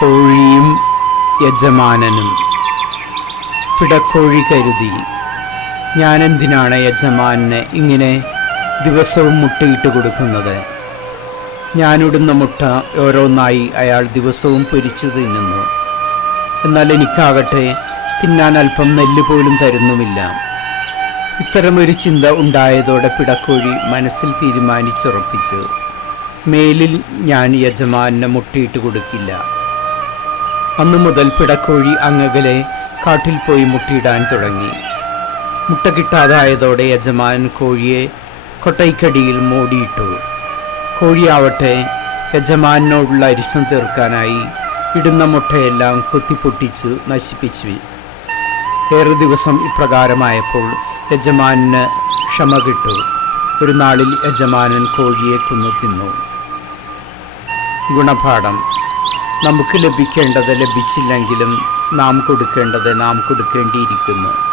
കോഴിയും യജമാനനും. പിടക്കോഴി കരുതി ഞാനെന്തിനാണ് യജമാനന് ഇങ്ങനെ ദിവസവും മുട്ടയിട്ട് കൊടുക്കുന്നത്? ഞാനിടുന്ന മുട്ട ഓരോന്നായി അയാൾ ദിവസവും പൊരിച്ചു തിന്നുന്നു. എന്നാൽ എനിക്കാകട്ടെ തിന്നാൻ അല്പം നെല്ല് പോലും തരുന്നുമില്ല. ഇത്തരമൊരു ചിന്ത ഉണ്ടായതോടെ പിടക്കോഴി മനസ്സിൽ തീരുമാനിച്ചുറപ്പിച്ചു മേലിൽ ഞാൻ യജമാനെ മുട്ടയിട്ട് കൊടുക്കില്ല. അന്നു മുതൽ പിടക്കോഴി അങ്ങകലെ കാട്ടിൽ പോയി മുട്ടിയിടാൻ തുടങ്ങി. മുട്ട കിട്ടാതായതോടെ യജമാൻ കോഴിയെ കൊട്ടൈക്കടിയിൽ മൂടിയിട്ടു. കോഴിയാവട്ടെ യജമാനോടുള്ള അരിശം തീർക്കാനായി ഇടുന്ന മുട്ടയെല്ലാം കുത്തിപ്പൊട്ടിച്ചു നശിപ്പിച്ചു. ഏറെ ദിവസം ഇപ്രകാരമായപ്പോൾ യജമാനന് ക്ഷമ കിട്ടു. ഒരു നാളിൽ യജമാനൻ കോഴിയെ കൊന്നു തിന്നു. ഗുണപാഠം. നമുക്ക് ലഭിക്കേണ്ടത് ലഭിച്ചില്ലെങ്കിലും നാം കൊടുക്കേണ്ടത് നാം കൊടുക്കേണ്ടിയിരിക്കുന്നു.